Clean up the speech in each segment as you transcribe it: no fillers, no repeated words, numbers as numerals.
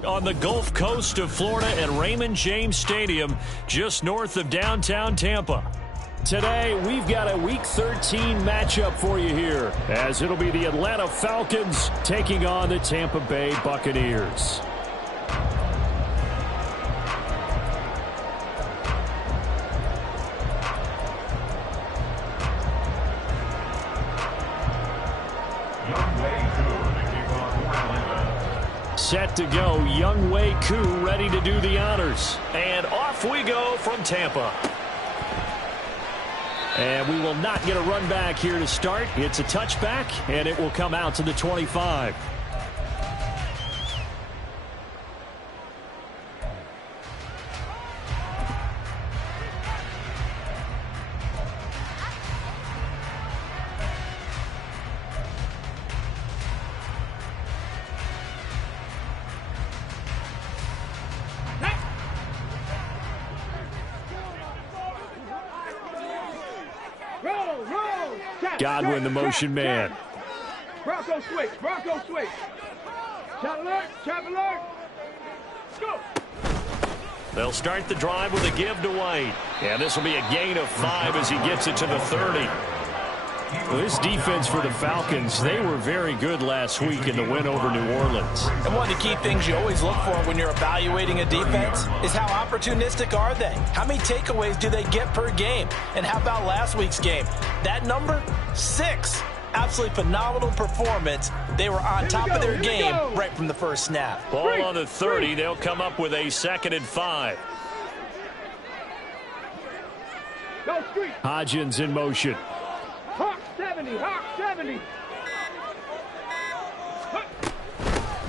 On the Gulf Coast of Florida at Raymond James Stadium, just north of downtown Tampa. Today, we've got a Week 13 matchup for you here, as it'll be the Atlanta Falcons taking on the Tampa Bay Buccaneers. Set to go, Young Wei Koo ready to do the honors. And off we go from Tampa. And we will not get a run back here to start. It's a touchback, and it will come out to the 25. Godwin, the motion man. Bronco switch, Bronco switch. Trap alert, trap alert. Go. They'll start the drive with a give to White. And this will be a gain of 5 as he gets it to the 30. Well, this defense for the Falcons, they were very good last week in the win over New Orleans. And one of the key things you always look for when you're evaluating a defense is how opportunistic are they? How many takeaways do they get per game? And how about last week's game? That number, 6. Absolutely phenomenal performance. They were on top of their game right from the first snap. Ball on the 30. They'll come up with a 2nd and 5. Hodgins in motion. Hawk 70, Hawk 70.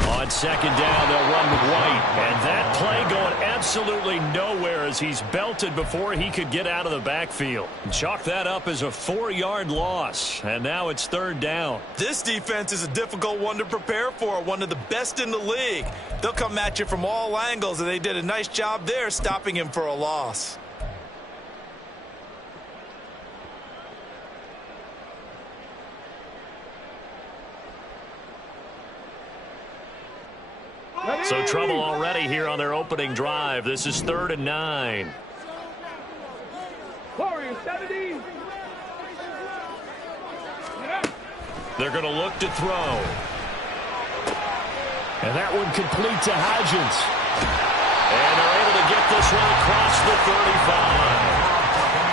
On 2nd down, they'll run with White. And that play going absolutely nowhere as he's belted before he could get out of the backfield. Chalk that up as a 4-yard loss. And now it's 3rd down. This defense is a difficult one to prepare for, one of the best in the league. They'll come at you from all angles, and they did a nice job there stopping him for a loss. So trouble already here on their opening drive. This is 3rd and 9. Warriors 70. They're going to look to throw. And that one complete to Hodgins. And they're able to get this one across the 35.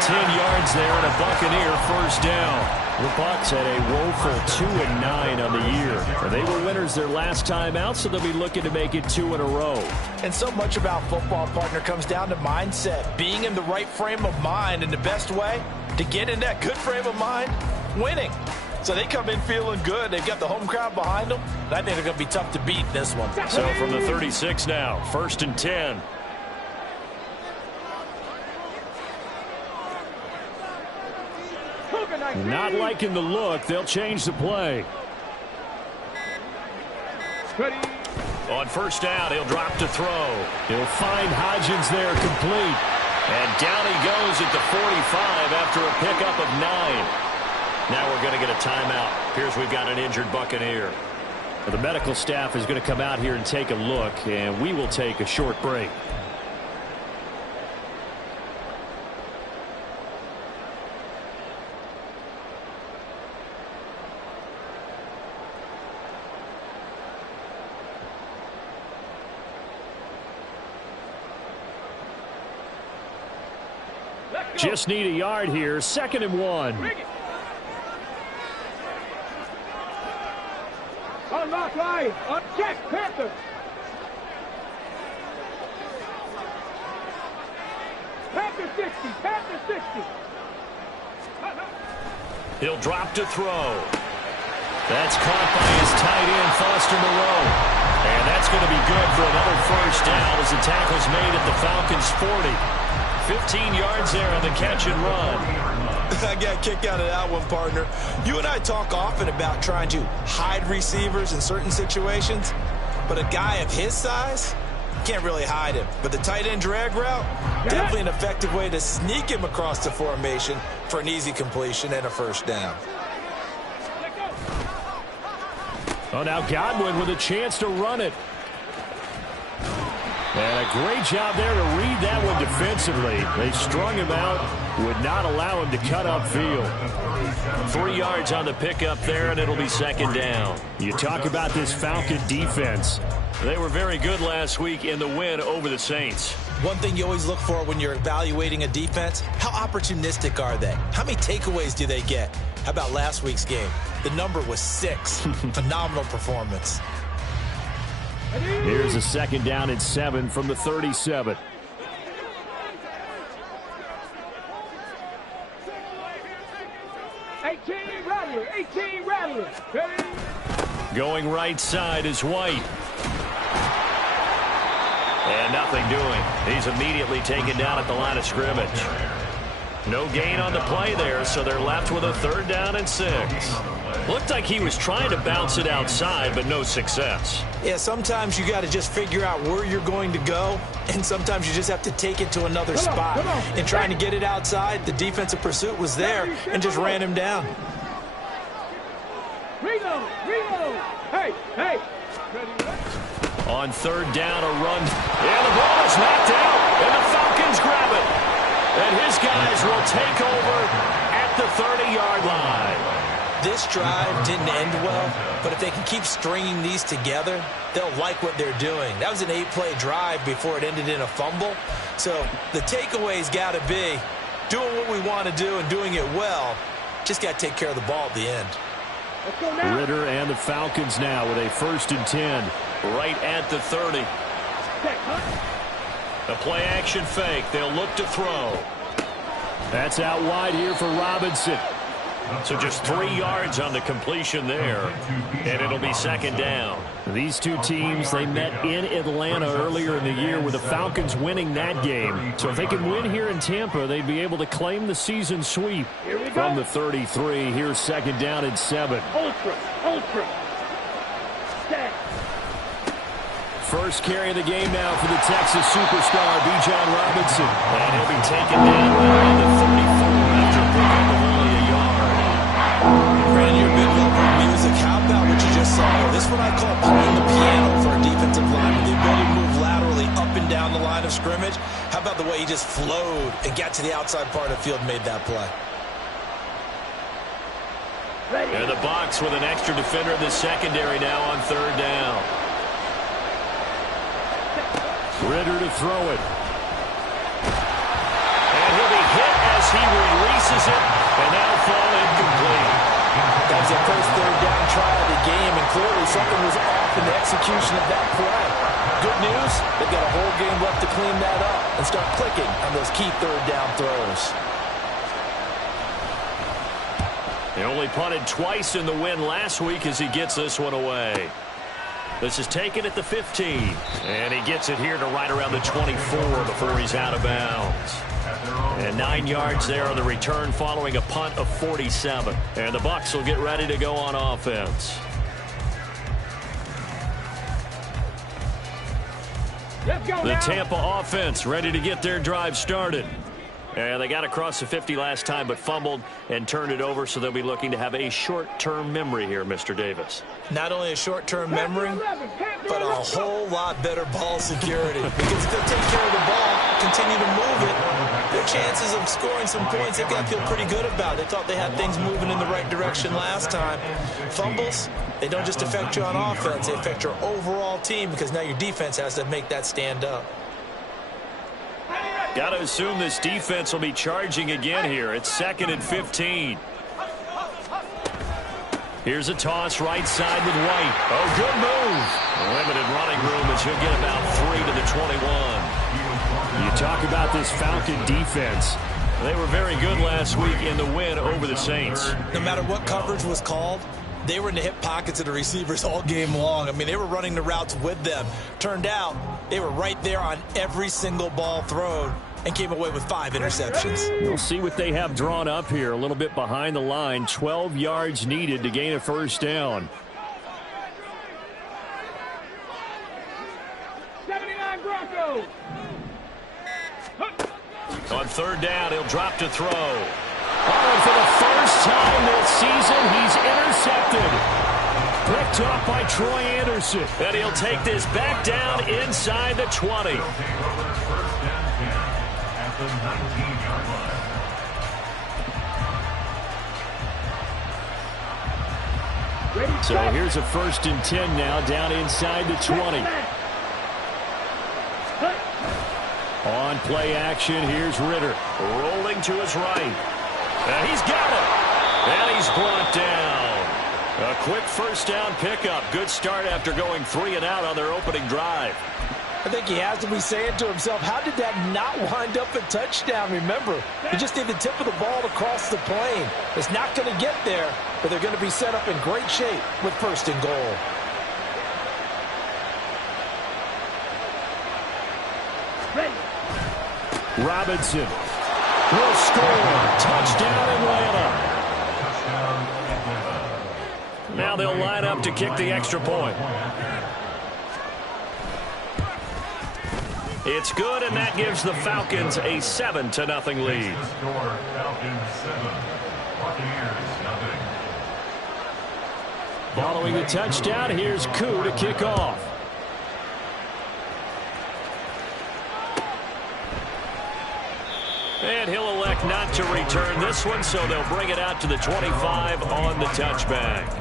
10 yards there and a Buccaneer first down. The Bucs had a woeful 2-9 on the year. They were winners their last time out, so they'll be looking to make it 2 in a row. And so much about football, partner, comes down to mindset. Being in the right frame of mind, and the best way to get in that good frame of mind, winning. So they come in feeling good. They've got the home crowd behind them. And I think they're going to be tough to beat in this one. So from the 36 now, 1st and 10. Not liking the look. They'll change the play. On 1st down, he'll drop to throw. He'll find Hodgins there complete. And down he goes at the 45 after a pickup of 9. Now we're going to get a timeout. Here's we've got an injured Buccaneer. The medical staff is going to come out here and take a look, and we will take a short break. Just need a yard here. 2nd and 1. Unlock line. Uncheck. Panther. Panther 60. Panther 60. He'll drop to throw. That's caught by his tight end, Foster Moreau. And that's going to be good for another first down as the tackle's made at the Falcons' 40. 15 yards there on the catch and run. I got a kick out of that one, partner. You and I talk often about trying to hide receivers in certain situations, but a guy of his size, can't really hide him. But the tight end drag route, definitely an effective way to sneak him across the formation for an easy completion and a first down. Oh, now Godwin with a chance to run it. And a great job there to read that one defensively. They strung him out, would not allow him to cut upfield. 3 yards on the pickup there, and it'll be second down. You talk about this Falcon defense. They were very good last week in the win over the Saints. One thing you always look for when you're evaluating a defense, how opportunistic are they? How many takeaways do they get? How about last week's game? The number was 6. Phenomenal performance. Here's a second down and 7 from the 37. Going right side is White. And nothing doing. He's immediately taken down at the line of scrimmage. No gain on the play there, so they're left with a 3rd down and 6. Looked like he was trying to bounce it outside, but no success. Yeah, sometimes you got to just figure out where you're going to go, and sometimes you just have to take it to another spot. And trying to get it outside, the defensive pursuit was there and just ran him down. Reload! Hey! On 3rd down, a run. And the ball is knocked out, and the Falcons grab it. And his guys will take over at the 30-yard line. This drive didn't end well, but if they can keep stringing these together, they'll like what they're doing. That was an 8-play drive before it ended in a fumble. So the takeaway's got to be doing what we want to do and doing it well. Just got to take care of the ball at the end. Ritter and the Falcons now with a 1st and 10. Right at the 30. A play-action fake. They'll look to throw. That's out wide here for Robinson. So just 3 yards on the completion there, and it'll be second down. These two teams, they met in Atlanta earlier in the year with the Falcons winning that game. So if they can win here in Tampa, they'd be able to claim the season sweep from the 33. Here's second down and 7. Ultra. Stack. First carry of the game now for the Texas superstar, Bijan Robinson. And he'll be taken down around the 34 after picking up only a yard. Brandon, you're a big lover of music. How about what you just saw here? This is what I call playing the piano for a defensive lineman. The ability to move laterally up and down the line of scrimmage. How about the way he just flowed and got to the outside part of the field and made that play? And the box with an extra defender in the secondary now on 3rd down. Ritter to throw it. And he'll be hit as he releases it, and that'll fall incomplete. That was their first 3rd down try of the game, and clearly something was off in the execution of that play. Good news, they've got a whole game left to clean that up and start clicking on those key 3rd down throws. He only punted twice in the win last week as he gets this one away. This is taken at the 15, and he gets it here to right around the 24 before he's out of bounds. And 9 yards there on the return following a punt of 47. And the Bucs will get ready to go on offense. The Tampa offense ready to get their drive started. And they got across the 50 last time but fumbled and turned it over, so they'll be looking to have a short-term memory here, Mr. Davis. Not only a short-term memory, but a whole lot better ball security. Because if they take care of the ball, continue to move it, their chances of scoring some points, they've got to feel pretty good about. They thought they had things moving in the right direction last time. Fumbles, they don't just affect you on offense, they affect your overall team because now your defense has to make that stand up. Got to assume this defense will be charging again here. It's 2nd and 15. Here's a toss right side with White. Oh, good move. Limited running room as he'll get about 3 to the 21. You talk about this Falcon defense. They were very good last week in the win over the Saints. No matter what coverage was called, they were in the hip pockets of the receivers all game long. I mean, they were running the routes with them. Turned out, they were right there on every single ball thrown and came away with 5 interceptions. We'll see what they have drawn up here. A little bit behind the line. 12 yards needed to gain a first down. 79 Broncos. On 3rd down, he'll drop to throw. Oh, and for the first time this season, he's intercepted. Picked off by Troy Anderson. force it. And he'll take this back down inside the 20. So here's a 1st and 10 now, down inside the 20. On play action, here's Ritter. Rolling to his right. And he's got it. And he's brought down. A quick 1st down pickup. Good start after going 3 and out on their opening drive. I think he has to be saying to himself, how did that not wind up a touchdown? Remember, he just did the tip of the ball across the plane. It's not going to get there, but they're going to be set up in great shape with 1st and goal. Robinson will score. Touchdown, Atlanta. Now they'll line up to kick the extra point. It's good, and that gives the Falcons a 7-0 lead. Following the touchdown, here's Koo to kick off. And he'll elect not to return this one, so they'll bring it out to the 25 on the touchback.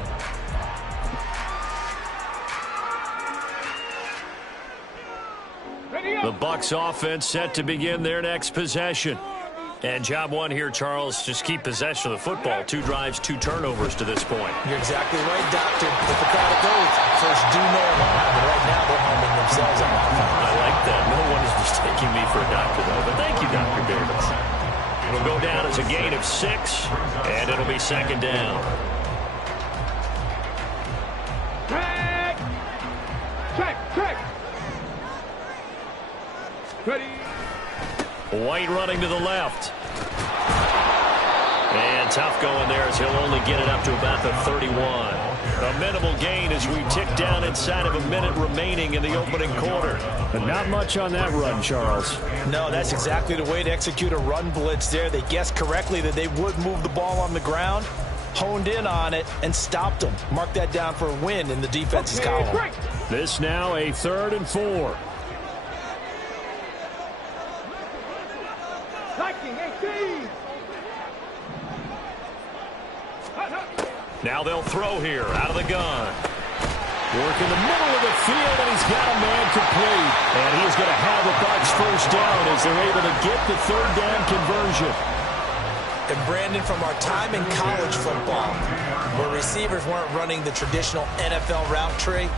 The Bucs offense set to begin their next possession. And job one here, Charles, just keep possession of the football. 2 drives, 2 turnovers to this point. You're exactly right, Doctor. If the crowd goes, first do no harm. But right now, they're harming themselves on offense. I like that. No one is mistaking me for a doctor, though. But thank you, Dr. Davis. It'll go down as a gain of 6, and it'll be 2nd down. Check. Ready. White running to the left. And tough going there as he'll only get it up to about the 31. A minimal gain as we tick down inside of a minute remaining in the opening quarter. But not much on that run, Charles. No, that's exactly the way to execute a run blitz there. They guessed correctly that they would move the ball on the ground, honed in on it, and stopped them. Mark that down for a win in the defense's column. This now a 3rd and 4. Now they'll throw here out of the gun. Work in the middle of the field, and he's got a man complete. And he's going to have the Bucs 1st down as they're able to get the 3rd down conversion. And Brandon, from our time in college football, where receivers weren't running the traditional NFL route tree,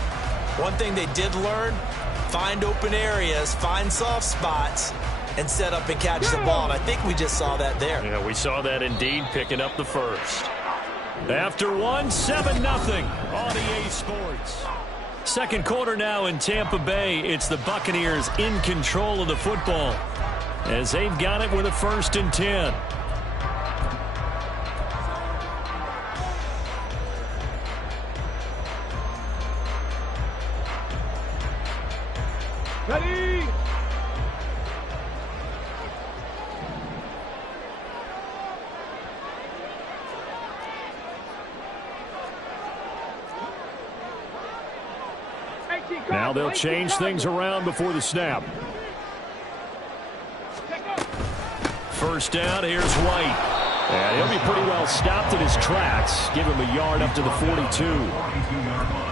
one thing they did learn, find open areas, find soft spots, and set up and catch the ball. And I think we just saw that there. Yeah, we saw that indeed, picking up the 1st. After 1, 7-0 on EA Sports. 2nd quarter now in Tampa Bay. It's the Buccaneers in control of the football as they've got it with a 1st and 10. Ready. Now they'll change things around before the snap. 1st down, here's White. And he'll be pretty well stopped in his tracks. Give him a yard up to the 42.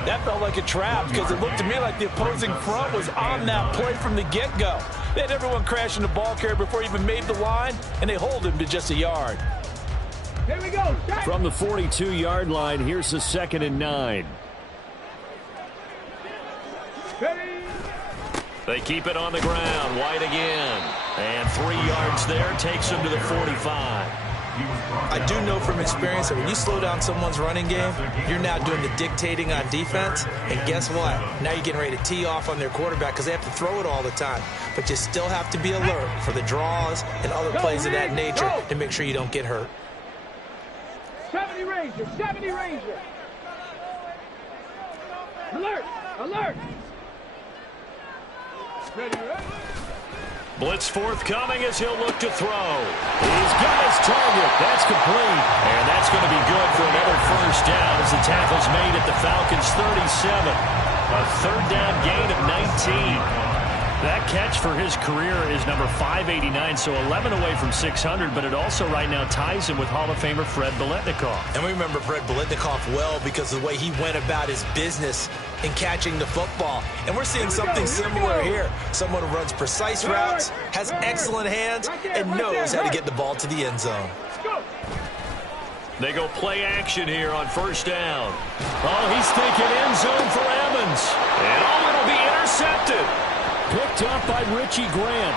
That felt like a trap because it looked to me like the opposing front was on that play from the get-go. They had everyone crashing the ball carrier before he even made the line, and they hold him to just a yard. Here we go. From the 42-yard line, here's the 2nd and 9. They keep it on the ground. White again. And 3 yards there takes him to the 45. I do know from experience that when you slow down someone's running game, you're now doing the dictating on defense. And guess what? Now you're getting ready to tee off on their quarterback because they have to throw it all the time. But you still have to be alert for the draws and other plays of that nature to make sure you don't get hurt. 70 Ranger, 70 Ranger. Alert, alert. Blitz forthcoming as he'll look to throw. He's got his target. That's complete. And that's going to be good for another 1st down as the tackle's made at the Falcons' 37. A third down gain of 19. That catch for his career is number 589, so 11 away from 600, but it also right now ties him with Hall of Famer Fred Biletnikoff. And we remember Fred Biletnikoff well because of the way he went about his business in catching the football. And we're seeing something similar here. Someone who runs precise routes, has excellent hands, and knows how to get the ball to the end zone. They go play action here on first down. Oh, he's thinking end zone for Evans. And it'll be intercepted. Picked up by Richie Grant.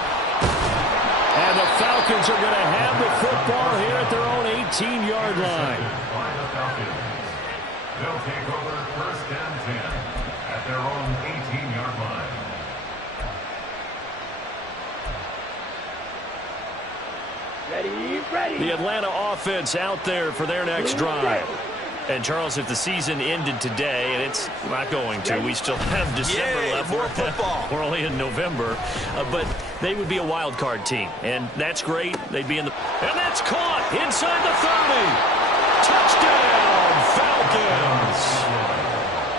And the Falcons are going to have the football here at their own 18-yard line. They'll take over first and 10 at their own 18-yard line. Ready. The Atlanta offense out there for their next drive. And, Charles, if the season ended today, and it's not going to, we still have December left. More football. We're only in November. But they would be a wild card team, and that's great. They'd be in the... And that's caught inside the 30. Touchdown, Falcons.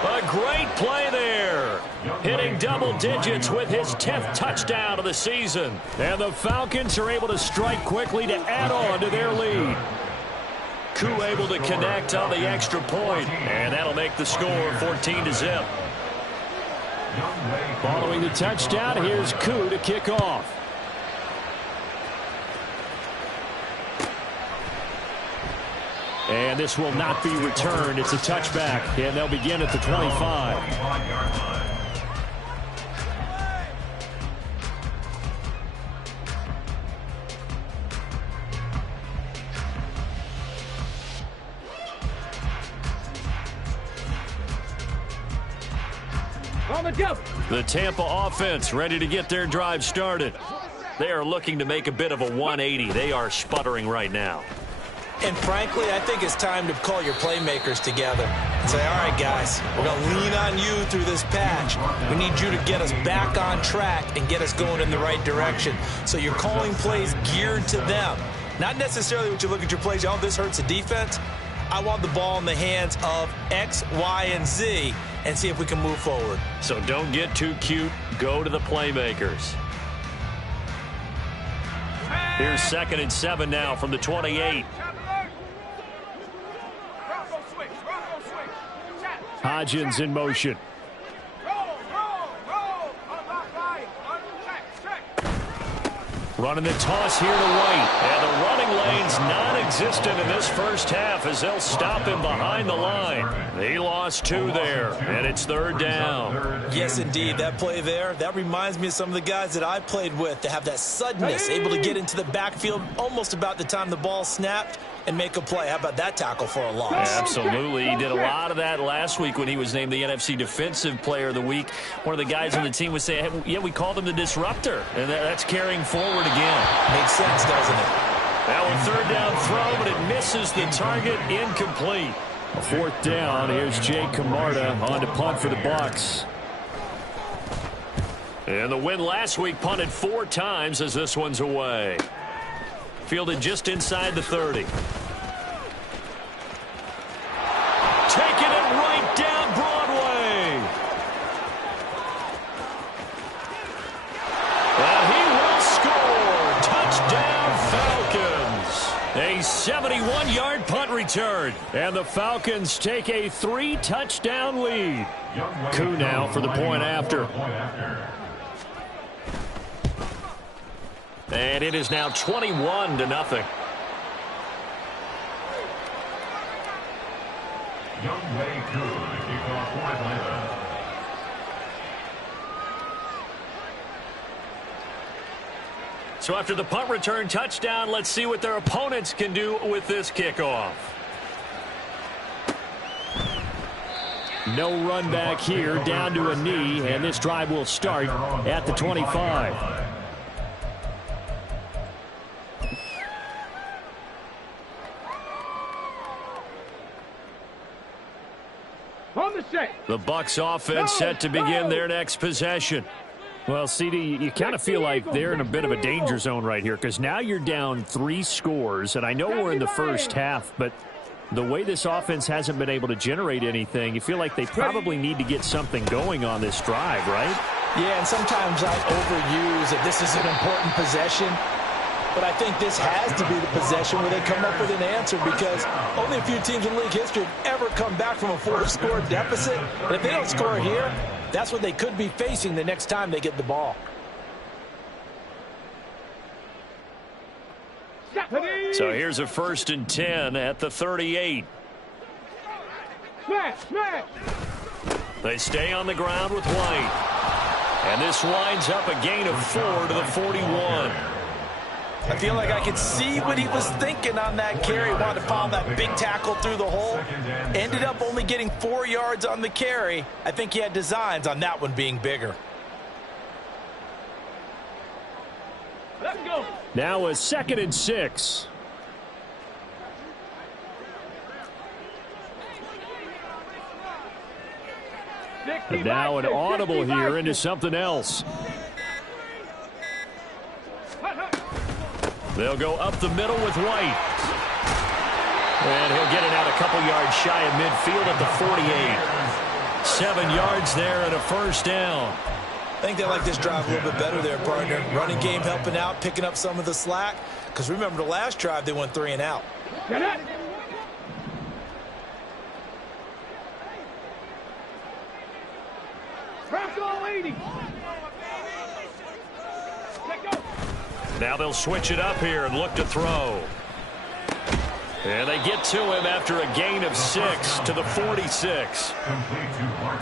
A great play there. Hitting double digits with his 10th touchdown of the season. And the Falcons are able to strike quickly to add on to their lead. Koo able to connect on the extra point, and that'll make the score 14-0. Following the touchdown, here's Koo to kick off. And this will not be returned. It's a touchback, and they'll begin at the 25. The Tampa offense ready to get their drive started. They are looking to make a bit of a 180. They are sputtering right now. And frankly, I think it's time to call your playmakers together and say, all right, guys, we're going to lean on you through this patch. We need you to get us back on track and get us going in the right direction. So you're calling plays geared to them. Not necessarily what you look at your plays, oh, this hurts the defense. I want the ball in the hands of X, Y, and Z and see if we can move forward. So don't get too cute. Go to the playmakers. Here's 2nd and 7 now from the 28. Hodgins in motion. Running the toss here to White. And the running lane's non-existent in this first half as they'll stop him behind the line. He lost 2 there, and it's 3rd down. Yes, indeed. That play there, that reminds me of some of the guys that I played with that have that suddenness, able to get into the backfield almost about the time the ball snapped and make a play. How about that tackle for a loss? Absolutely. He did a lot of that last week when he was named the NFC Defensive Player of the Week. One of the guys on the team was saying, hey, yeah, we called him the disruptor. And that's carrying forward again. Makes sense, doesn't it? Now a 3rd down throw, but it misses the target. Incomplete. A 4th down. Here's Jay Camarda on to punt for the Bucs. And the win last week punted 4 times as this one's away. Fielded just inside the 30. Taking it right down Broadway. And he will score. Touchdown Falcons. A 71-yard punt return. And the Falcons take a 3-touchdown lead. Koo now for the point after. And it is now 21-0. So after the punt return touchdown, let's see what their opponents can do with this kickoff. No run back here, down to a knee, and this drive will start at the 25. The Bucs offense set to begin their next possession. Well, CD, you kind of feel like they're in a bit of a danger zone right here because now you're down 3 scores, and I know we're in the first half, but the way this offense hasn't been able to generate anything, you feel like they probably need to get something going on this drive, right? Yeah, and sometimes I overuse that this is an important possession. But I think this has to be the possession where they come up with an answer, because only a few teams in league history have ever come back from a 4-score deficit. And if they don't score here, that's what they could be facing the next time they get the ball. So here's a 1st and 10 at the 38. Smash, smash. They stay on the ground with White. And this winds up a gain of 4 to the 41. I feel like I could see what he was thinking on that carry. Wanted to follow that big tackle through the hole. Ended up only getting 4 yards on the carry. I think he had designs on that one being bigger. Let's go. Now a 2nd and 6. And now an audible here into something else. They'll go up the middle with White. And he'll get it out a couple yards shy of midfield at the 48. 7 yards there and a 1st down. I think they like this drive a little bit better there, partner. Running game helping out, picking up some of the slack. Because remember the last drive, they went 3 and out. Get it. Bronco 80. Let go. Now they'll switch it up here and look to throw. And they get to him after a gain of 6 to the 46.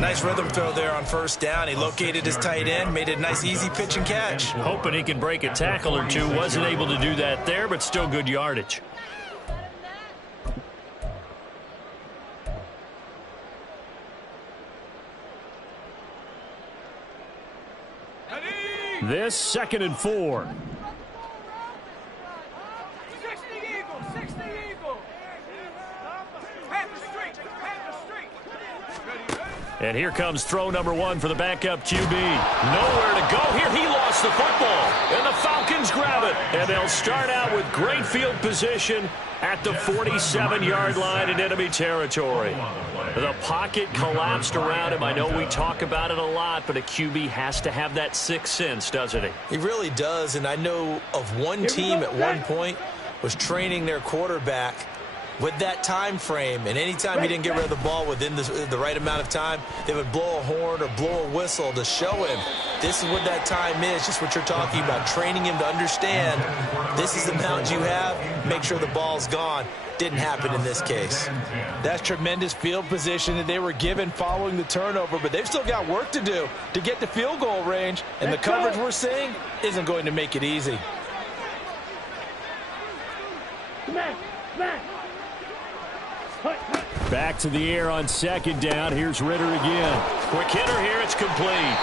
Nice rhythm throw there on 1st down. He located his tight end, made it a nice easy pitch and catch. Hoping he can break a tackle or two. Wasn't able to do that there, but still good yardage. This 2nd and 4. 60 Eagle, 60 Eagle. Head the street, head the street. And here comes throw number 1 for the backup QB. Nowhere to go here. He lost the football. And the Falcons grab it. And they'll start out with great field position at the 47-yard line in enemy territory. The pocket collapsed around him. I know we talk about it a lot, but a QB has to have that sixth sense, doesn't he? He really does, and I know of one team at one point was training their quarterback with that time frame, and anytime he didn't get rid of the ball within the right amount of time, they would blow a horn or blow a whistle to show him this is what that time is, just what you're talking about, training him to understand this is the amount you have, make sure the ball's gone. Didn't happen in this case. That's tremendous field position that they were given following the turnover, but they've still got work to do to get to field goal range, and the coverage we're seeing isn't going to make it easy. Back to the air on 2nd down. Here's Ritter again. Quick hitter here. It's complete.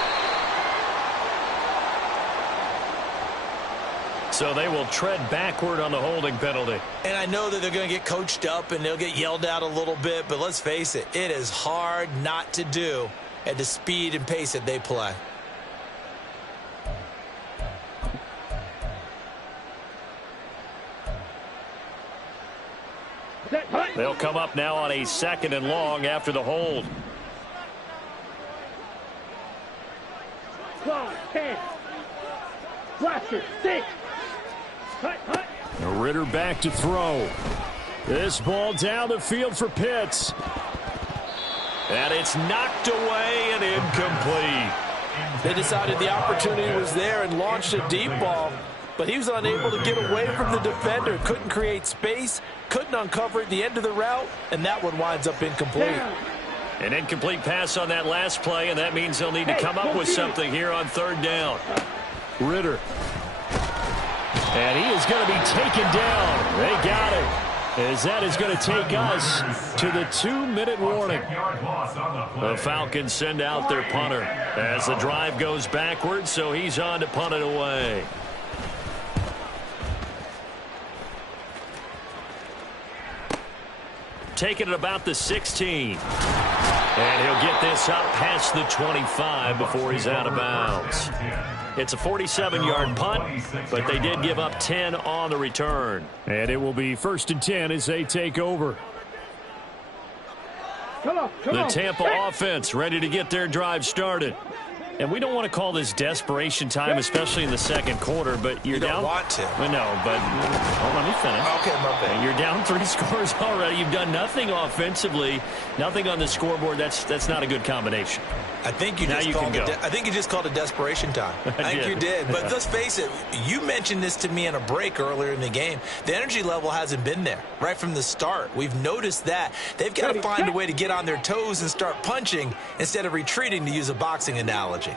So they will tread backward on the holding penalty. And I know that they're going to get coached up and they'll get yelled at a little bit, but let's face it, it is hard not to do at the speed and pace that they play. They'll come up now on a 2nd and long after the hold. 12, 10. Blaster, 6. Ritter back to throw. This ball down the field for Pitts. And it's knocked away and incomplete. They decided the opportunity was there and launched a deep ball, but he was unable to get away from the defender. Couldn't create space, couldn't uncover at the end of the route, and that one winds up incomplete. An incomplete pass on that last play, and that means they'll need to come up with something here on 3rd down. Ritter. And he is going to be taken down. They got it. As that is going to take us to the 2-minute warning. The Falcons send out their punter as the drive goes backwards, so he's on to punt it away. Taking it about the 16. And he'll get this up past the 25 before he's out of bounds. It's a 47-yard punt, but they did give up 10 on the return. And it will be 1st and 10 as they take over. The Tampa offense ready to get their drive started. And we don't want to call this desperation time, especially in the second quarter, but you're down. You don't want to. Well, no, but let me finish. Okay, my bad. You're down 3 scores already. You've done nothing offensively, nothing on the scoreboard. That's not a good combination. I think you just called it desperation time. I think you did. But let's face it, you mentioned this to me in a break earlier in the game. The energy level hasn't been there right from the start. We've noticed that. They've got to find a way to get on their toes and start punching instead of retreating, to use a boxing analogy.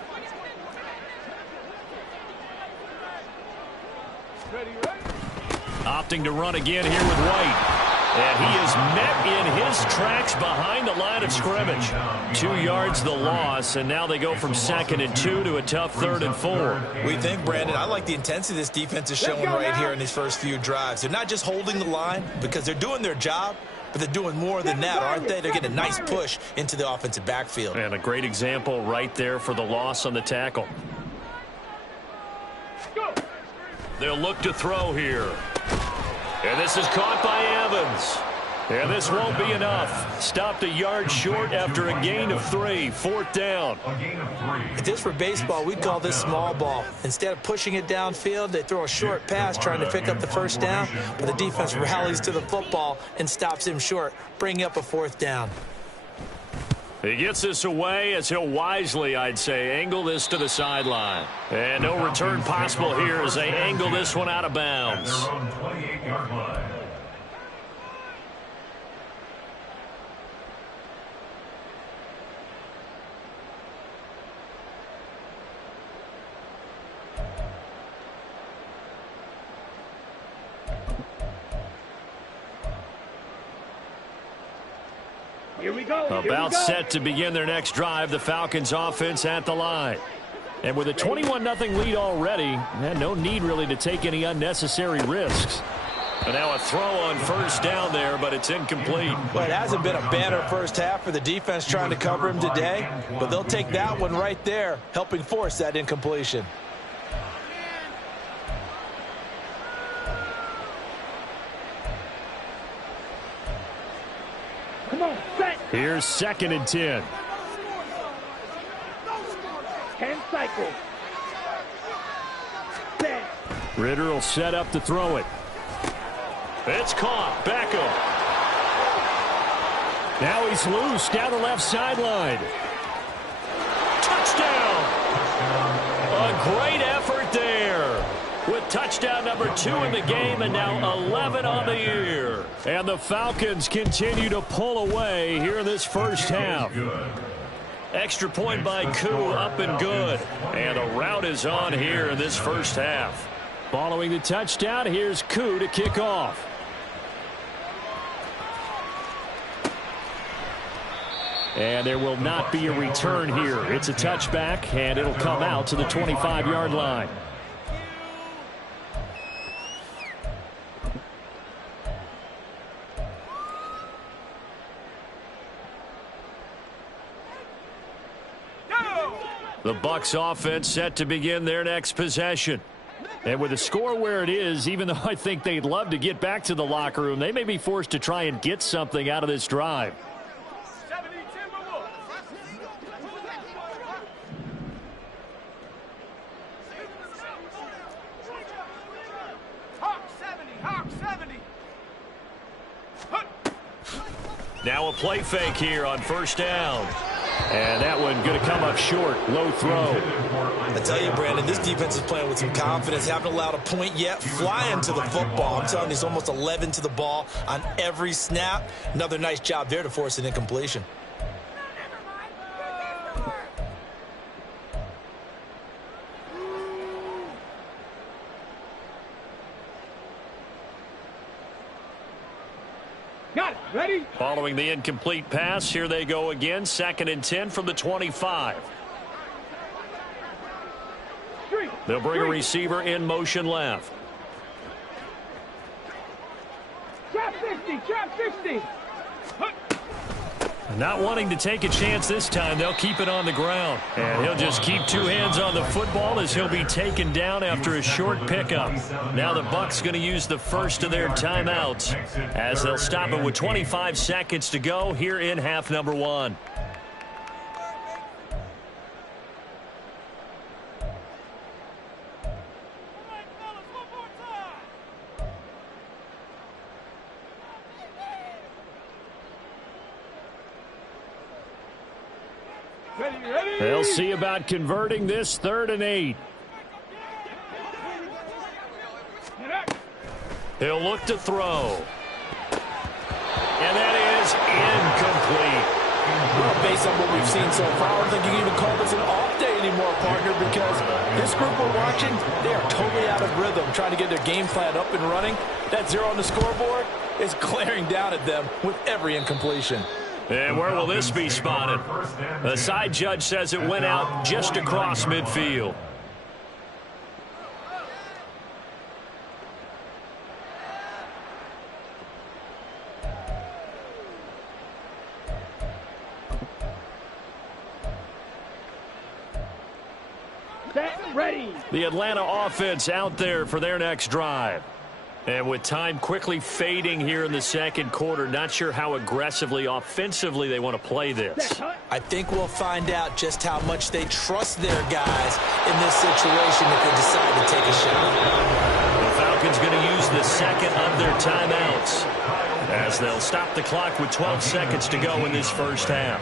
Opting to run again here with White. And he is met in his tracks behind the line of scrimmage. 2 yards the loss, and now they go from 2nd and 2 to a tough 3rd and 4. We think, Brandon, I like the intensity this defense is showing right here in these first few drives. They're not just holding the line because they're doing their job, but they're doing more than that, aren't they? They're getting a nice push into the offensive backfield. And a great example right there for the loss on the tackle. They'll look to throw here. And this is caught by Evans. And this won't be enough. Stopped a yard short after a gain of 3. 4th down. If this were baseball, we'd call this small ball. Instead of pushing it downfield, they throw a short pass trying to pick up the 1st down, but the defense rallies to the football and stops him short, bringing up a 4th down. He gets this away as he'll wisely, I'd say, angle this to the sideline. And no return possible here as they angle this one out of bounds. Their own 28-yard line. Here we go. About set to begin their next drive, the Falcons offense at the line. And with a 21-0 lead already, no need really to take any unnecessary risks. And now a throw on 1st down there, but it's incomplete. Well, it hasn't been a banner first half for the defense trying to cover him today, but they'll take that one right there, helping force that incompletion. Come on, set. Here's 2nd and 10. 10 cycles. Set. Ritter will set up to throw it. It's caught. Beckham. Now he's loose down the left sideline. Touchdown. A great effort there. With touchdown number 2 in the game and now 11 on the year. And the Falcons continue to pull away here in this first half. Extra point by Koo, up and good. And a rout is on here in this first half. Following the touchdown, here's Koo to kick off. And there will not be a return here. It's a touchback, and it'll come out to the 25-yard line. The Bucs offense set to begin their next possession. And with the score where it is, even though I think they'd love to get back to the locker room, they may be forced to try and get something out of this drive. Now a play fake here on 1st down. And that one going to come up short. Low throw. I tell you, Brandon, this defense is playing with some confidence. Haven't allowed a point yet. Flying to the football. I'm telling you, it's almost 11 to the ball on every snap. Another nice job there to force an incompletion. Got it. Ready? Following the incomplete pass, here they go again. 2nd and 10 from the 25. They'll bring a receiver in motion left. Trap 50, trap 50. Not wanting to take a chance this time, they'll keep it on the ground. And he'll just keep two hands on the football as he'll be taken down after a short pickup. Now the Bucs going to use the first of their timeouts as they'll stop it with 25 seconds to go here in half number 1. They'll see about converting this 3rd and 8. He'll look to throw. And that is incomplete. Well, based on what we've seen so far, I don't think you can even call this an off day anymore, partner, because this group we're watching, they are totally out of rhythm, trying to get their game plan up and running. That 0 on the scoreboard is glaring down at them with every incompletion. And where will this be spotted? The side judge says it went out just across midfield. Ready. The Atlanta offense out there for their next drive. And with time quickly fading here in the second quarter, not sure how aggressively, offensively they want to play this. I think we'll find out just how much they trust their guys in this situation if they decide to take a shot. The Falcons going to use the second of their timeouts as they'll stop the clock with 12 seconds to go in this first half.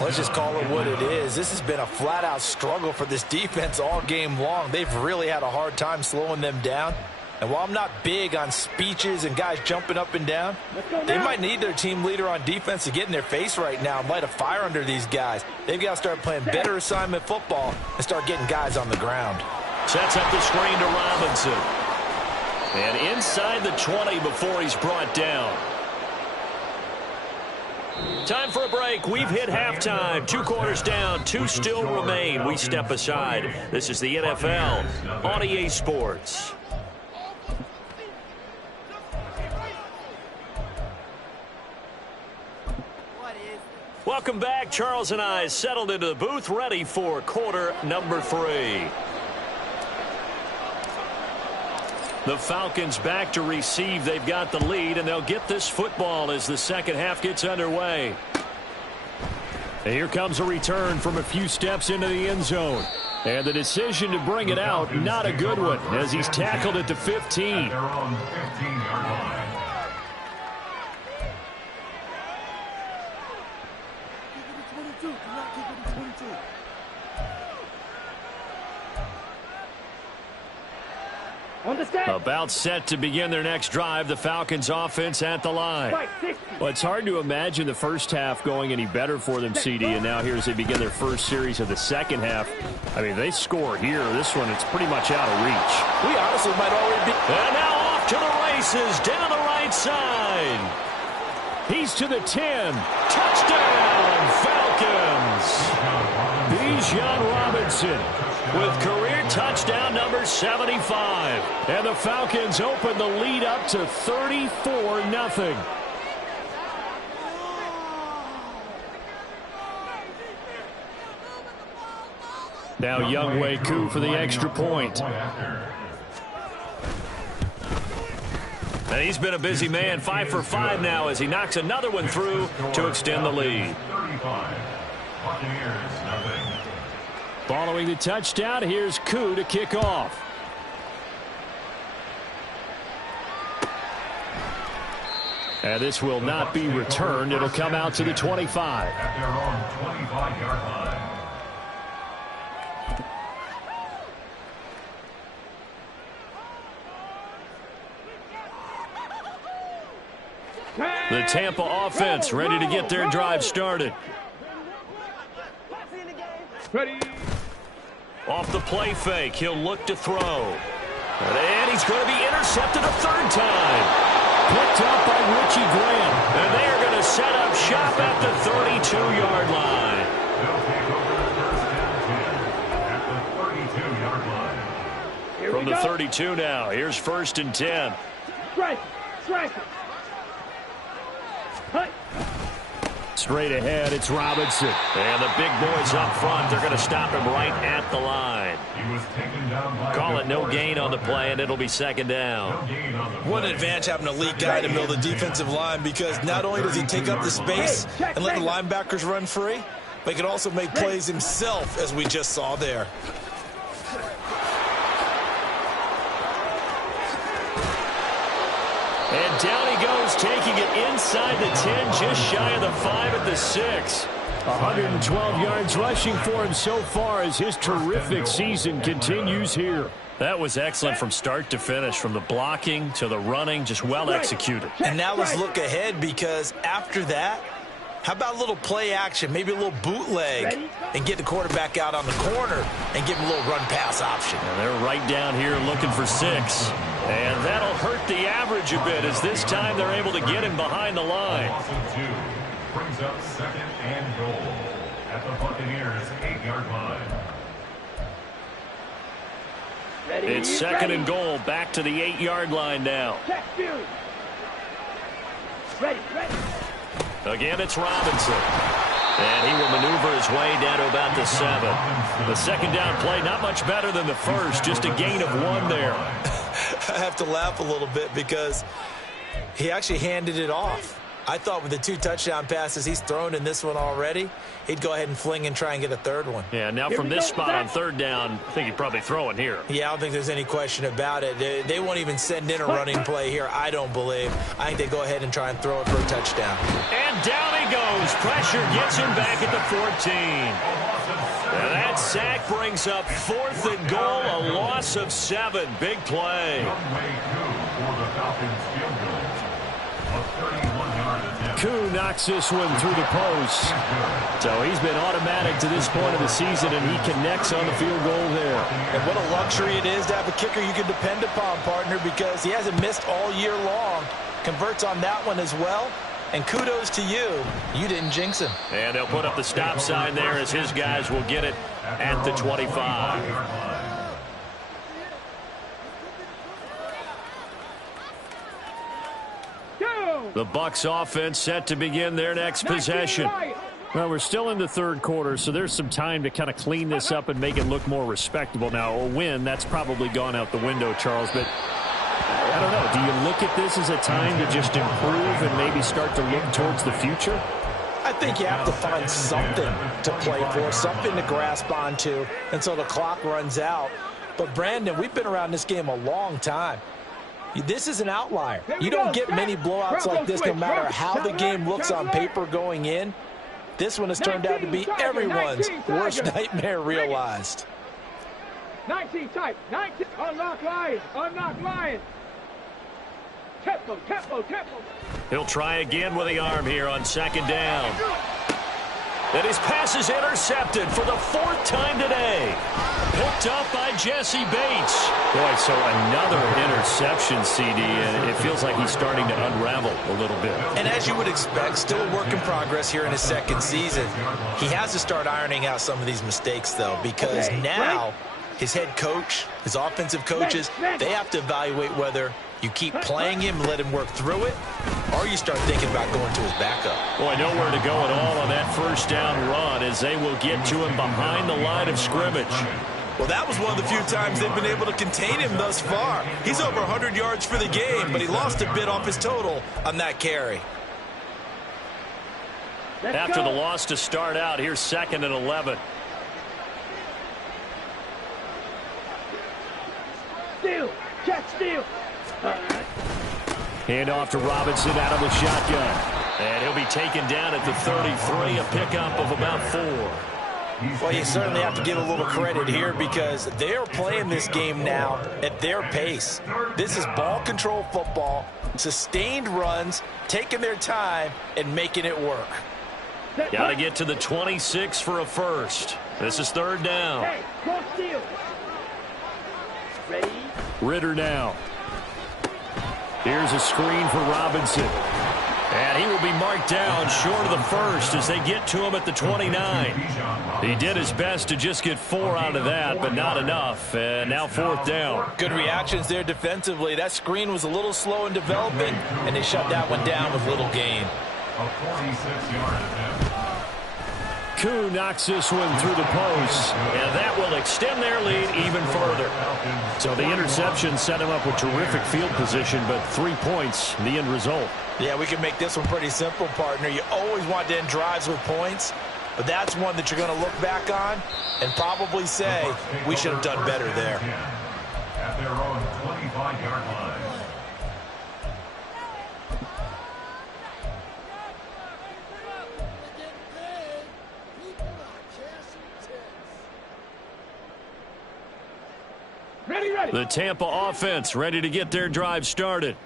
Let's just call it what it is. This has been a flat-out struggle for this defense all game long. They've really had a hard time slowing them down. And while I'm not big on speeches and guys jumping up and down, they might need their team leader on defense to get in their face right now and light a fire under these guys. They've got to start playing better assignment football and start getting guys on the ground. Sets up the screen to Robinson. And inside the 20 before he's brought down. Time for a break. We've hit halftime. 2 quarters down. 2 still remain. We step aside. This is the NFL on EA Sports. Welcome back. Charles and I settled into the booth, ready for quarter number 3. The Falcons back to receive. They've got the lead, and they'll get this football as the second half gets underway. And here comes a return from a few steps into the end zone. And the decision to bring it out, not a good one, as he's tackled at the 15. About set to begin their next drive, the Falcons offense at the line. Well, it's hard to imagine the first half going any better for them, CD, and now here as they begin their first series of the second half. I mean, they score here. This one, it's pretty much out of reach. We honestly might already be... And now off to the races, down the right side. He's to the 10. Touchdown, Falcons. Bijan Robinson with career touchdown number 75. And the Falcons open the lead up to 34-0. Now Younghoe Koo for the extra point. And he's been a busy man, 5 for 5 now as he knocks another one through to extend the lead. Following the touchdown, here's Koo to kick off. And this will not be returned. It'll come out to the 25. At their own 25-yard line. The Tampa offense ready to get their drive started. Ready. Off the play fake, he'll look to throw. And he's going to be intercepted a third time. Picked up by Richie Graham. And they are going to set up shop at the 32-yard line. They'll take over the first down 10 at the 32-yard line. From the 32 now, here's 1st and 10. Strike. Straight ahead, it's Robinson. And the big boys up front, they're going to stop him right at the line. He was taken down by Call it no gain on the play, and it'll be second down. What an advantage having an elite guy to middle of the defensive line, because not only does he take up the space and let the linebackers run free, but he can also make plays himself, as we just saw there. And down he goes, taking it inside the 10, just shy of the 5 at the 6. 112 yards rushing for him so far as his terrific season continues here. That was excellent from start to finish, from the blocking to the running, just well executed. And now let's look ahead, because after that, how about a little play action, maybe a little bootleg, and get the quarterback out on the corner and give him a little run-pass option. And they're right down here looking for 6. And that'll hurt the average a bit, as this time they're able to get him behind the line. Brings up second and goal at the Buccaneers' 8-yard line. It's second and goal, back to the 8-yard line now. Again, it's Robinson. And he will maneuver his way down to about the 7. The second down play, not much better than the first, just a gain of 1 there. I have to laugh a little bit because he actually handed it off. I thought with the 2 touchdown passes he's thrown in this one already, he'd go ahead and fling and try and get a third one. Yeah, now from this spot on third down, I think he'd probably throw it here. Yeah, I don't think there's any question about it. They won't even send in a running play here, I don't believe. I think they go ahead and try and throw it for a touchdown. And down he goes. Pressure gets him back at the 14. And that sack brings up 4th and goal, a loss of 7. Big play. Koo knocks this one through the post. So he's been automatic to this point of the season, and he connects on the field goal there. And what a luxury it is to have a kicker you can depend upon, partner, because he hasn't missed all year long. Converts on that one as well. And kudos to you. You didn't jinx him. And they'll put up the stop sign there as his guys will get it at the 25. The Bucs offense set to begin their next possession. Well, we're still in the third quarter, so there's some time to kind of clean this up and make it look more respectable. Now, a win, that's probably gone out the window, Charles, but I don't know. Do you look at this as a time to just improve and maybe start to look towards the future? I think you have to find something to play for, something to grasp onto until the clock runs out. But, Brandon, we've been around this game a long time. This is an outlier. You don't get many blowouts like this no matter how the game looks on paper going in. This one has turned out to be everyone's worst nightmare realized. 19 type, 19, unlock Lions, unlock Lions. Tempo. He'll try again with the arm here on second down. And his pass is intercepted for the 4th time today. Picked up by Jesse Bates. Boy, so another interception, CD, and it feels like he's starting to unravel a little bit. And as you would expect, still a work in progress here in his second season. He has to start ironing out some of these mistakes, though, because now his head coach, his offensive coaches, they have to evaluate whether you keep playing him and let him work through it, or you start thinking about going to his backup. Boy, nowhere to go at all on that first down run as they will get to him behind the line of scrimmage. Well, that was one of the few times they've been able to contain him thus far. He's over 100 yards for the game, but he lost a bit off his total on that carry. After the loss to start out, here's 2nd and 11. Steal. Hand off to Robinson out of the shotgun. And he'll be taken down at the 33, a pickup of about 4. Well, you certainly have to give a little credit here because they're playing this game now at their pace. This is ball control football, sustained runs, taking their time, and making it work. Got to get to the 26 for a first. This is 3rd down. Hey, cross steal. Ready? Ritter now. Here's a screen for Robinson. And he will be marked down short of the first as they get to him at the 29. He did his best to just get 4 out of that, but not enough. And now 4th down. Good reactions there defensively. That screen was a little slow in developing, and they shut that one down with little gain. A 46-yard attempt. Koo knocks this one through the post, and that will extend their lead even further. So the interception set him up with terrific field position, but 3 points, the end result. Yeah, we can make this one pretty simple, partner. You always want to end drives with points, but that's one that you're going to look back on and probably say, we should have done better there. At their own 25-yard line. The Tampa offense ready to get their drive started.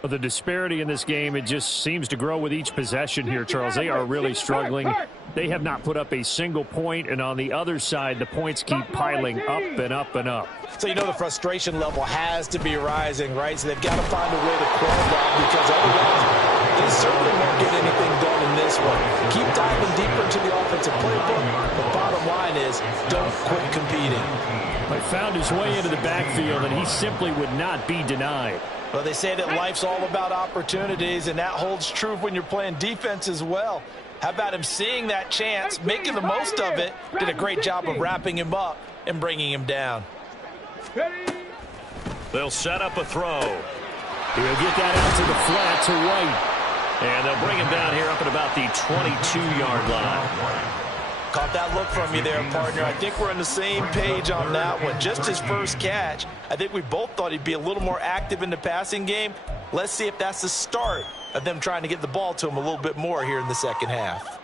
The disparity in this game, it just seems to grow with each possession here, Charles. They are really struggling. They have not put up a single point, and on the other side, the points keep piling up and up and up. So you know the frustration level has to be rising, right? So they've got to find a way to quell that, because otherwise they certainly won't get anything done in this one. Keep diving deeper into the offensive playbook. The bottom line is don't quit competing. He found his way into the backfield, and he simply would not be denied. Well, they say that life's all about opportunities, and that holds true when you're playing defense as well. How about him seeing that chance, making the most of it, did a great job of wrapping him up and bringing him down. They'll set up a throw. He'll get that out to the flat to White. And they'll bring him down here up at about the 22-yard line. Caught that look from you there, partner. I think we're on the same page on that one. Just his first catch. I think we both thought he'd be a little more active in the passing game. Let's see if that's the start of them trying to get the ball to him a little bit more here in the second half.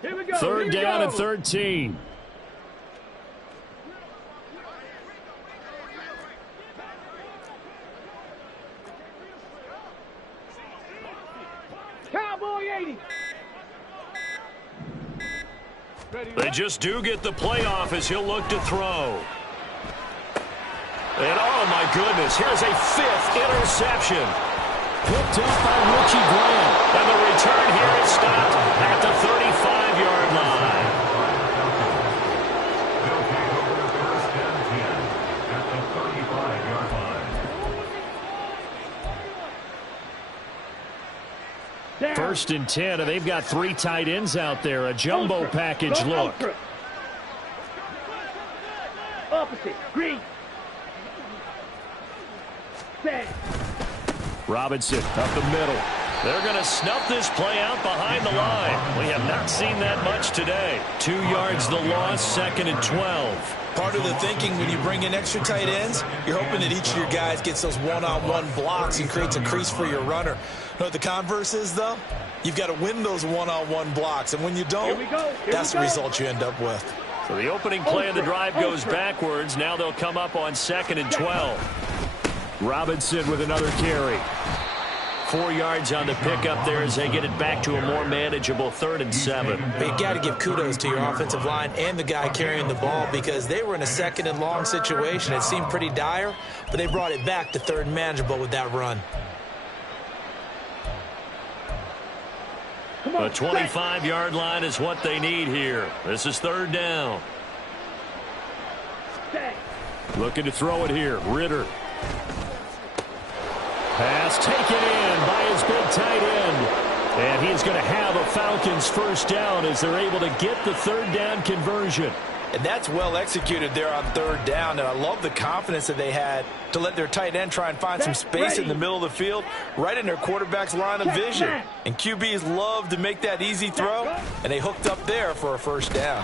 Here we go. Third down and 13. Cowboy 80. They just do get the playoff as he'll look to throw. And oh my goodness, here's a 5th interception. Picked up by Richie Graham. And the return here is stopped at the 35-yard line. They'll take over first and 10 at the 35-yard line. First and 10, and they've got 3 tight ends out there. A jumbo package look. Opposite. Green. Set. Robinson up the middle. They're going to snuff this play out behind the line. We have not seen that much today. 2 yards the loss, 2nd and 12. Part of the thinking when you bring in extra tight ends, you're hoping that each of your guys gets those one-on-one blocks and creates a crease for your runner. You know what the converse is, though? You've got to win those one-on-one blocks, and when you don't, that's the result you end up with. So the opening play of the drive goes backwards. Now they'll come up on 2nd and 12. Robinson with another carry. 4 yards on the pickup there as they get it back to a more manageable 3rd and 7. But you got to give kudos to your offensive line and the guy carrying the ball, because they were in a 2nd and long situation. It seemed pretty dire, but they brought it back to 3rd and manageable with that run. The 25-yard line is what they need here. This is 3rd down. Looking to throw it here. Ritter. Pass taken in by his big tight end. And he's going to have a Falcons first down as they're able to get the 3rd down conversion. And that's well executed there on 3rd down. And I love the confidence that they had to let their tight end try and find some space in the middle of the field, right in their quarterback's line of vision. And QBs love to make that easy throw, and they hooked up there for a first down.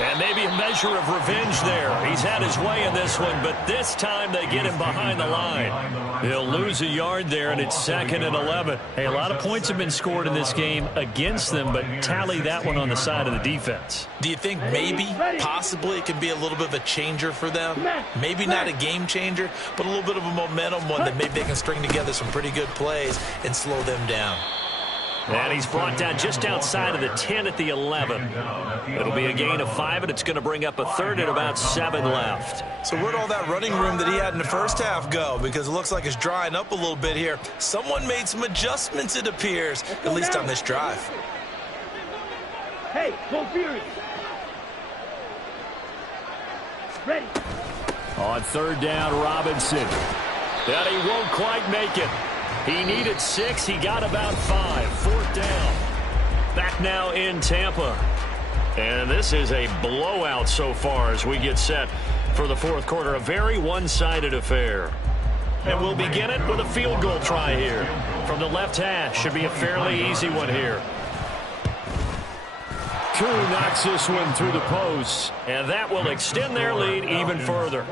And maybe a measure of revenge there. He's had his way in this one, but this time they get him behind the line. He'll lose a yard there, and it's 2nd and 11. Hey, a lot of points have been scored in this game against them, but tally that one on the side of the defense. Do you think maybe, possibly, it can be a little bit of a changer for them? Maybe not a game changer, but a little bit of a momentum one that maybe they can string together some pretty good plays and slow them down. And he's brought down just outside of the 10 at the 11. It'll be a gain of 5, and it's going to bring up a 3rd and about 7 left. So where'd all that running room that he had in the first half go? Because it looks like it's drying up a little bit here. Someone made some adjustments, it appears, at least on this drive. Hey, go Fury. Ready. On 3rd down, Robinson. And he won't quite make it. He needed 6. He got about 5. 4th down. Back now in Tampa. And this is a blowout so far as we get set for the 4th quarter. A very one-sided affair. And we'll begin it with a field goal try here. From the left hash. Should be a fairly easy one here. Koo knocks this one through the posts, and that will extend their lead even further.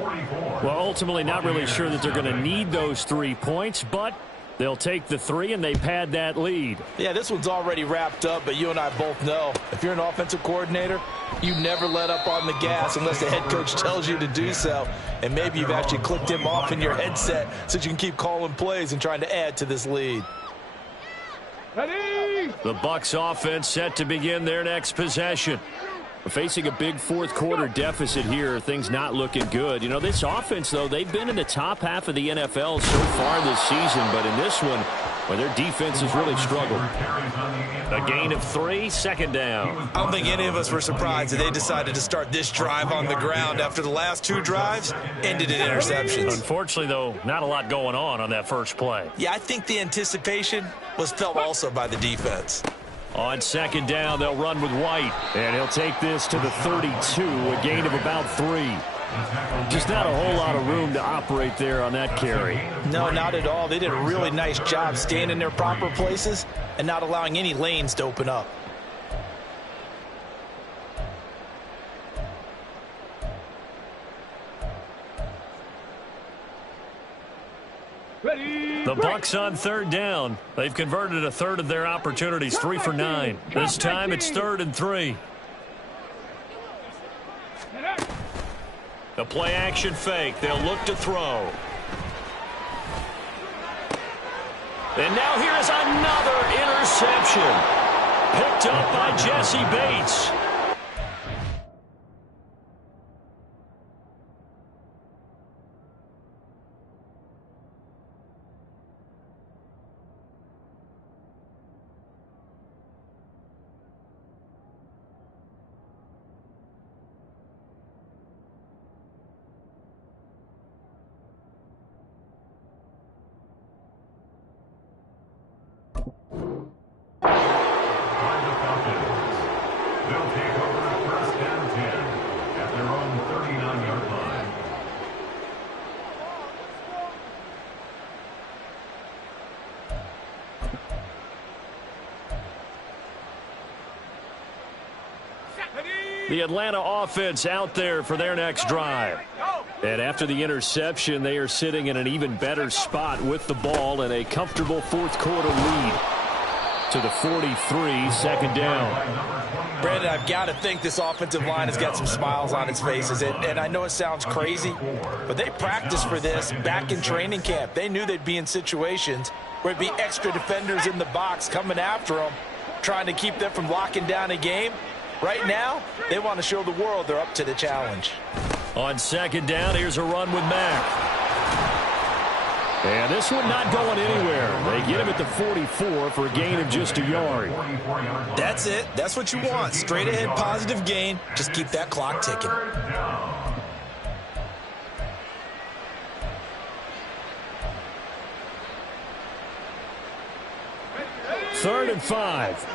Well, ultimately not really sure that they're going to need those 3 points, but they'll take the 3 and they pad that lead. Yeah, this one's already wrapped up, but you and I both know if you're an offensive coordinator, you never let up on the gas unless the head coach tells you to do so. And maybe you've actually clicked him off in your headset so you can keep calling plays and trying to add to this lead. The Bucs offense set to begin their next possession. We're facing a big 4th quarter deficit here. Things not looking good. You know, this offense, though, they've been in the top half of the NFL so far this season. But in this one, well, their defense has really struggled. A gain of 3, 2nd down. I don't think any of us were surprised that they decided to start this drive on the ground after the last 2 drives ended in interceptions. Unfortunately, though, not a lot going on that first play. Yeah, I think the anticipation was felt also by the defense. On 2nd down, they'll run with White. And he'll take this to the 32, a gain of about 3. Just not a whole lot of room to operate there on that carry. No, not at all. They did a really nice job staying in their proper places and not allowing any lanes to open up. The Bucs on 3rd down. They've converted a third of their opportunities, 3 for 9. This time it's 3rd and 3. The play action fake. They'll look to throw. And now here's another interception. Picked up by Jesse Bates. The Atlanta offense out there for their next drive. And after the interception, they are sitting in an even better spot with the ball and a comfortable 4th quarter lead to the 43, 2nd down. Brandon, I've got to think this offensive line has got some smiles on its faces. And I know it sounds crazy, but they practiced for this back in training camp. They knew they'd be in situations where it'd be extra defenders in the box coming after them, trying to keep them from locking down a game. Right now, they want to show the world they're up to the challenge. On 2nd down, here's a run with Mack. And this one not going anywhere. They get him at the 44 for a gain of just a yard. That's it. That's what you want. Straight ahead positive gain. Just keep that clock ticking. 3rd and 5.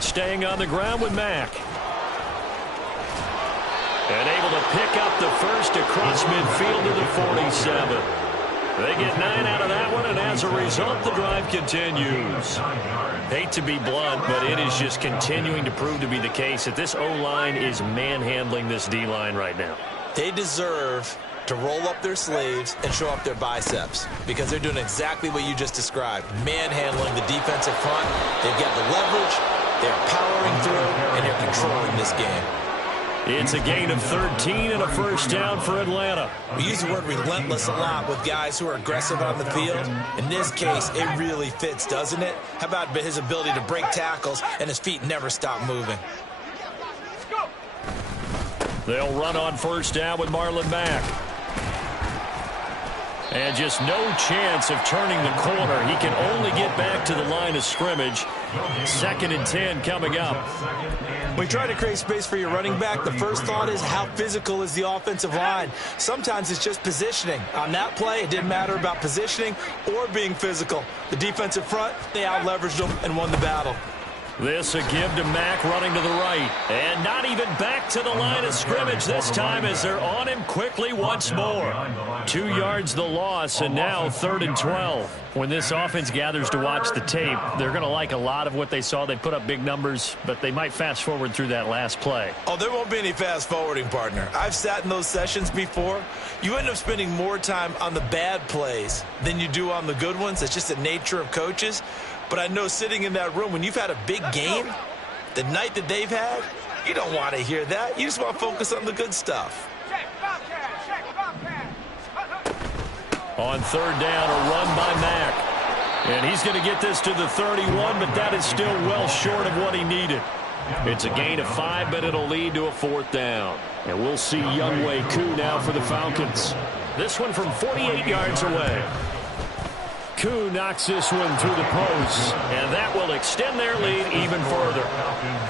Staying on the ground with Mack. And able to pick up the first across midfield to the 47. They get 9 out of that one, and as a result, the drive continues. Hate to be blunt, but it is just continuing to prove to be the case that this O-line is manhandling this D-line right now. They deserve to roll up their sleeves and show up their biceps because they're doing exactly what you just described, manhandling the defensive front. They've got the leverage. They're powering through, and they're controlling this game. It's a gain of 13 and a first down for Atlanta. We use the word relentless a lot with guys who are aggressive on the field. In this case, it really fits, doesn't it? How about his ability to break tackles and his feet never stop moving? They'll run on first down with Marlon Mack. And just no chance of turning the corner. He can only get back to the line of scrimmage. 2nd and 10 coming up. When you try to create space for your running back, the first thought is how physical is the offensive line. Sometimes it's just positioning. On that play, it didn't matter about positioning or being physical. The defensive front, they out-leveraged them and won the battle. This a give to Mack running to the right. And not even back to the line of scrimmage this time as they're on him quickly once more. 2 yards the loss, and now 3rd and 12. When this offense gathers to watch the tape, they're going to like a lot of what they saw. They put up big numbers, but they might fast forward through that last play. Oh, there won't be any fast forwarding, partner. I've sat in those sessions before. You end up spending more time on the bad plays than you do on the good ones. It's just the nature of coaches. But I know sitting in that room, when you've had a big game, the night that they've had, you don't want to hear that. You just want to focus on the good stuff. On 3rd down, a run by Mack. And he's going to get this to the 31, but that is still well short of what he needed. It's a gain of 5, but it'll lead to a 4th down. And we'll see Younghoe Koo now for the Falcons. This one from 48 yards away. Koo knocks this one through the post, and that will extend their lead even further.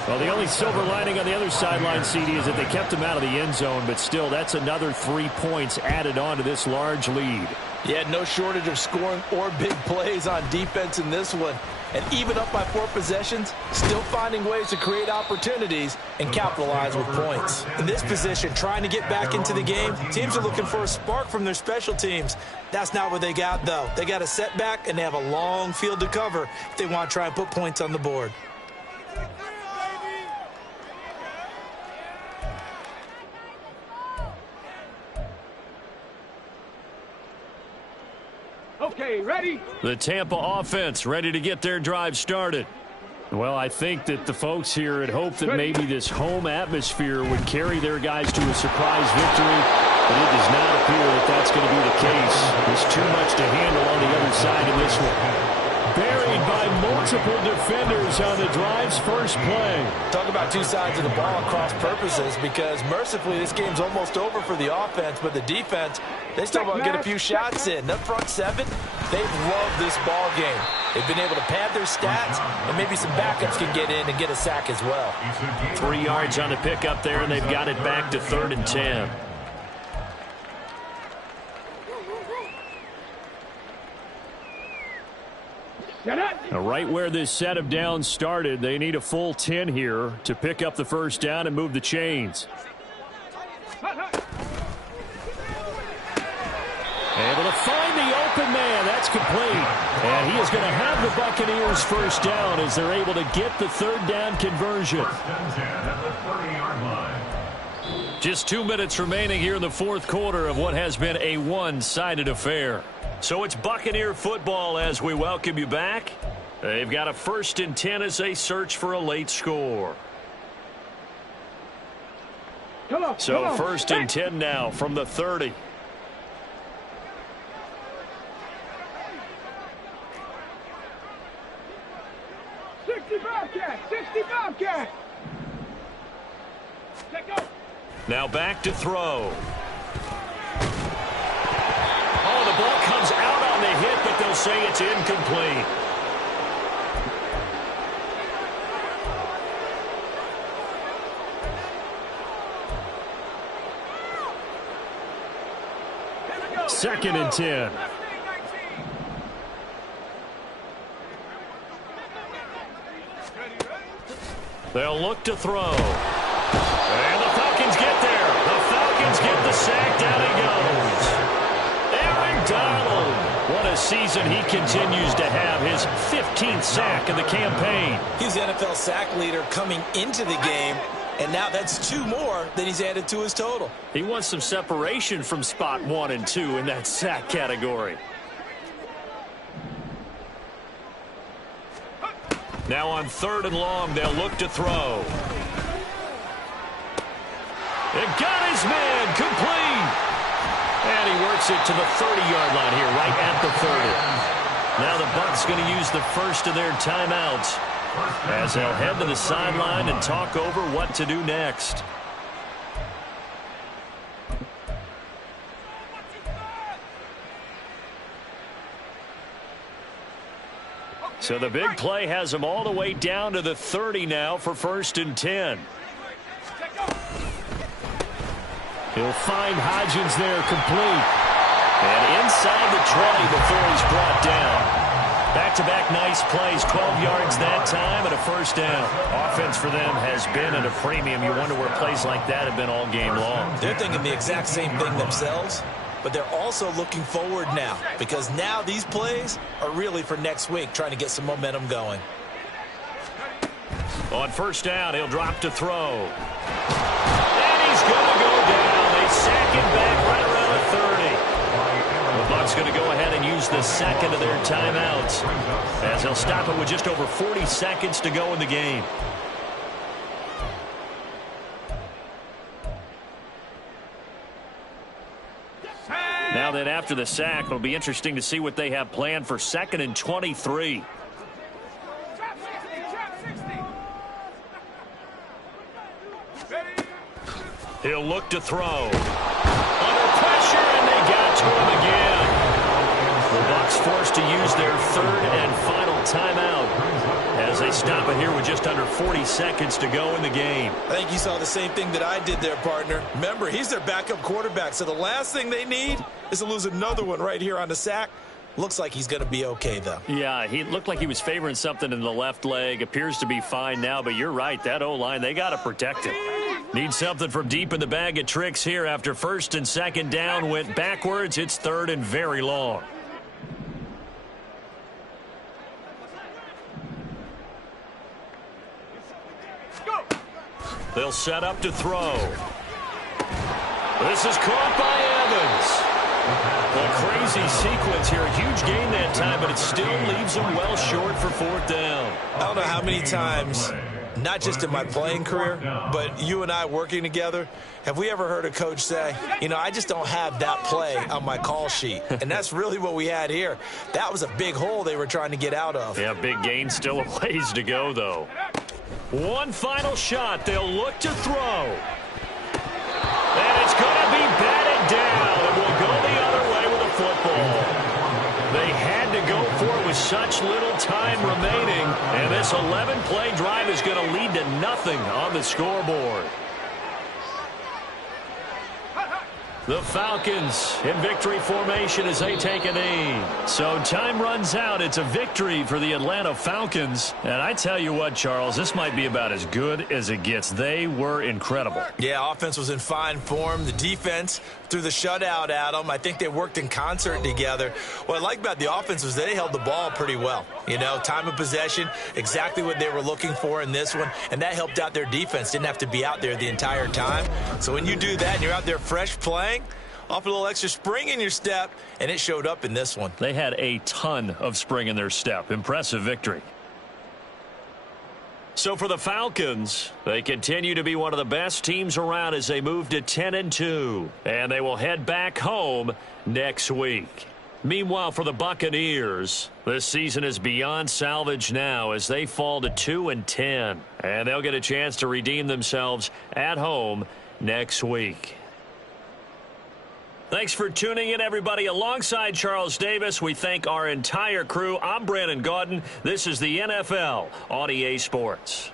Well, the only silver lining on the other sideline, CD, is that they kept him out of the end zone, but still, that's another 3 points added on to this large lead. Yeah, no shortage of scoring or big plays on defense in this one. And even up by 4 possessions, still finding ways to create opportunities and capitalize with points. In this position, trying to get back into the game, teams are looking for a spark from their special teams. That's not what they got, though. They got a setback, and they have a long field to cover if they want to try and put points on the board. Okay, ready? The Tampa offense ready to get their drive started. Well, I think that the folks here had hoped that maybe this home atmosphere would carry their guys to a surprise victory, but it does not appear that that's going to be the case. There's too much to handle on the other side of this one. Buried by multiple defenders on the drive's first play. Talk about 2 sides of the ball at cross purposes, because mercifully this game's almost over for the offense, but the defense, they still want to get a few shots in. That front 7, they've loved this ball game. They've been able to pad their stats, and maybe some backups can get in and get a sack as well. 3 yards on the pickup there, and they've got it back to 3rd and 10. Now, right where this set of downs started, they need a full 10 here to pick up the first down and move the chains. Able to find the open man. That's complete. And he is going to have the Buccaneers first down as they're able to get the 3rd down conversion. Just 2 minutes remaining here in the 4th quarter of what has been a one-sided affair. So it's Buccaneer football as we welcome you back. They've got a 1st and 10 as they search for a late score. So 1st and 10 now from the 30. Now back to throw. Oh, the ball comes out on the hit, but they'll say it's incomplete. Second and 10. They'll look to throw. And the Falcons get there. The Falcons get the sack. Down he goes. Aaron Donald. What a season he continues to have. His 15th sack of the campaign. He's the NFL sack leader coming into the game, and now that's 2 more that he's added to his total. He wants some separation from spot 1 and 2 in that sack category. Now on 3rd and long, they'll look to throw. It got his man complete. And he works it to the 30-yard line here, right at the 30. Now the Bucs going to use the first of their timeouts as they'll head to the sideline and talk over what to do next. So the big play has them all the way down to the 30 now for 1st and 10. He'll find Hodgins there complete. And inside the 20 before he's brought down. Back-to-back nice plays, 12 yards that time and a 1st down. Offense for them has been at a premium. You wonder where plays like that have been all game long. They're thinking the exact same thing themselves, but they're also looking forward now because now these plays are really for next week, trying to get some momentum going. On 1st down, he'll drop to throw. And he's going to go down. They sack him back right around the 30. The Bucs going to go ahead and use the second of their timeouts as they'll stop it with just over 40 seconds to go in the game. Now then, after the sack, it'll be interesting to see what they have planned for 2nd and 23. He'll look to throw. Under pressure, and they got to him again. The Bucs forced to use their 3rd and final timeout as they stop it here with just under 40 seconds to go in the game. I think you saw the same thing that I did there, partner. Remember, he's their backup quarterback, so the last thing they need is to lose another one right here on the sack. Looks like he's going to be okay, though. Yeah, he looked like he was favoring something in the left leg. Appears to be fine now, but you're right. That O-line, they got to protect him. Need something from deep in the bag of tricks here after 1st and 2nd down. Went backwards. It's 3rd and very long. They'll set up to throw. This is caught by Evans. A crazy sequence here. A huge gain that time, but it still leaves them well short for 4th down. I don't know how many times, not just in my playing career, but you and I working together, have we ever heard a coach say, you know, I just don't have that play on my call sheet. And that's really what we had here. That was a big hole they were trying to get out of. Yeah, big gain. Still a ways to go, though. One final shot. They'll look to throw. And it's going to be batted down. It will go the other way with a football. They had to go for it with such little time remaining. And this 11-play drive is going to lead to nothing on the scoreboard. The Falcons in victory formation as they take a knee. So time runs out. It's a victory for the Atlanta Falcons. And I tell you what, Charles, this might be about as good as it gets. They were incredible. Yeah, offense was in fine form. The defense threw the shutout at them. I think they worked in concert together. What I like about the offense was they held the ball pretty well. You know, time of possession, exactly what they were looking for in this one. And that helped out their defense. Didn't have to be out there the entire time. So when you do that and you're out there fresh playing, off a little extra spring in your step, and it showed up in this one. They had a ton of spring in their step. Impressive victory. So for the Falcons, they continue to be one of the best teams around as they move to 10-2, and they will head back home next week. Meanwhile, for the Buccaneers, this season is beyond salvage now as they fall to 2-10, and they'll get a chance to redeem themselves at home next week. Thanks for tuning in, everybody. Alongside Charles Davis, we thank our entire crew. I'm Brandon Gaudin. This is the NFL on EA Sports.